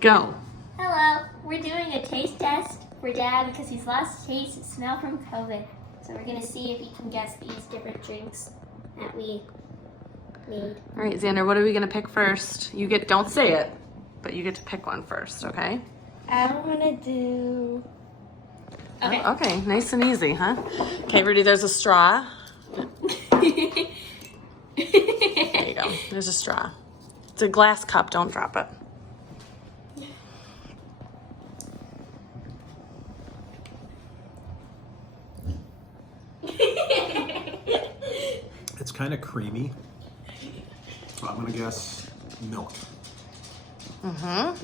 Go. Hello, we're doing a taste test for Dad because he's lost taste and smell from COVID. So we're gonna see if he can guess these different drinks that we made. All right, Xander, what are we gonna pick first? Don't say it, but you get to pick one first, okay? I'm gonna do... Okay. Oh, okay, nice and easy, huh? Okay, Rudy, there's a straw. There you go, there's a straw. It's a glass cup, don't drop it. It's kind of creamy. So I'm gonna guess milk.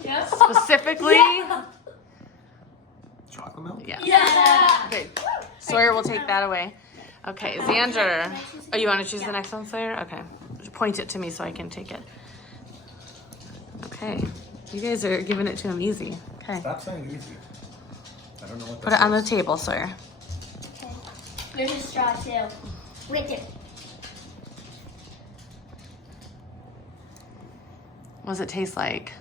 Yes. Specifically? Yeah. Chocolate milk? Yeah. Yeah. Okay, Sawyer will take that away. Okay, Xander. Oh, you want to choose the next one, Sawyer? Okay. Just point it to me so I can take it. Okay. You guys are giving it to him easy. Okay. Stop saying easy. I don't know what that Put it on the is. table, Sawyer. Okay. There's a straw too. Right there. What does it taste like?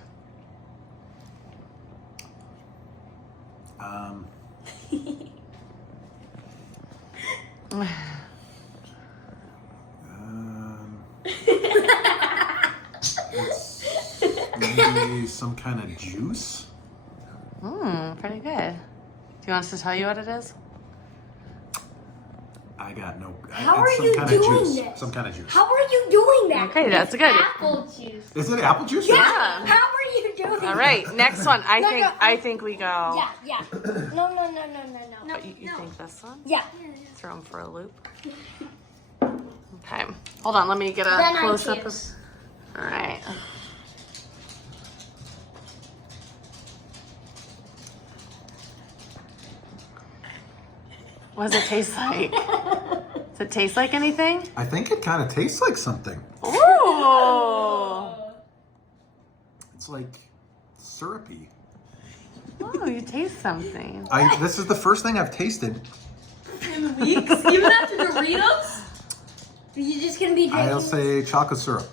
It's maybe some kind of juice. Pretty good. Do you want us to tell you what it is? I got no. How it's are some you kind doing of juice. this? Some kind of juice. How are you doing that? Okay, that's good. Apple juice. Is it apple juice? Yeah. How are you doing All right, next one. I think we go. Yeah, yeah. No. But you think this one? Yeah. Throw him for a loop. Okay. Hold on, let me get a Then I close up. choose. All right. What does it taste like? Does it taste like anything? I think it kind of tastes like something. Ooh. It's like syrupy. Oh, you taste something. This is the first thing I've tasted. In weeks? Even after Doritos? Are you just gonna be drinking? I'll say chocolate syrup.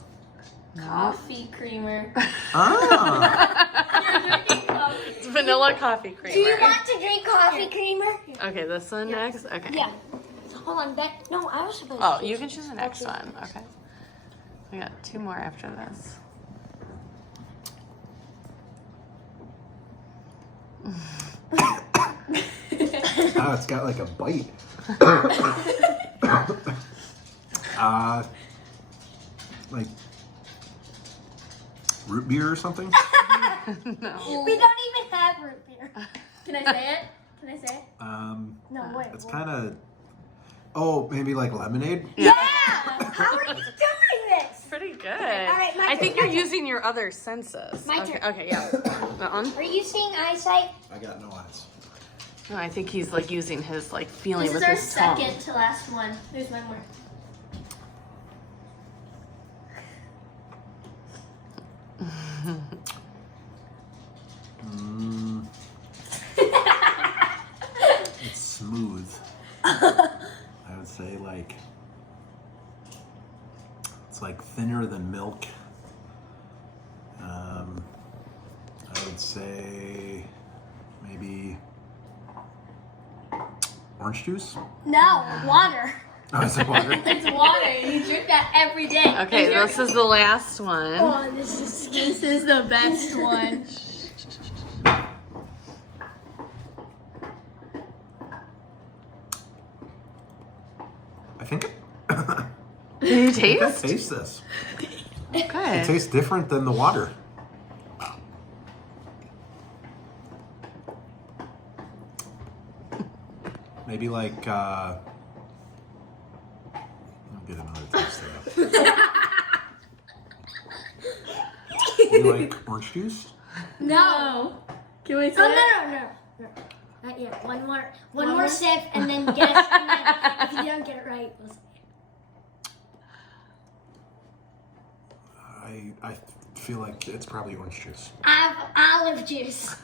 Coffee creamer. Ah. You're drinking coffee. It's vanilla coffee creamer. Do you want to drink coffee creamer? Okay, this one next? Okay. Yeah. Hold on, Beck. No, I was supposed Oh, to. you can choose the next one. Okay. We got two more after this. Oh, it's got like a bite. Like root beer or something? No. We don't even have root beer. Can I say it? Can I say it? No, wait. It's kind of. Oh, maybe like lemonade? Yeah! How are you doing this? Pretty good. All right, my I think turn, you're my turn. using your other senses. My okay, turn. okay, yeah. That one? Are you seeing eyesight? I got no eyes. No, I think he's like using his like feeling This is with our his tongue. second to last one. There's one more. It's smooth. I would say like it's like thinner than milk. I would say maybe orange juice. No, water. Oh, is it water? It's water. You drink that every day. Okay, this is the last one. Oh, this is the best one. I think it. Can you I think I taste? taste this. It Okay. tastes different than the water. Maybe like I'll get another taste of that. You like orange juice? No. Can we say No. Not yet. One more sip, and then guess. And then if you don't get it right, we'll say it. I feel like it's probably orange juice. Olive juice.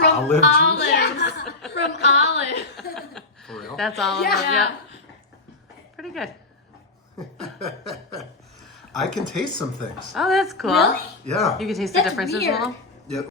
Olive juice? olives? From olive. For real? That's all of them. Yeah. Yep. Pretty good. I can taste some things. Oh, that's cool. Really? Yeah. You can taste the That's differences a weird. little.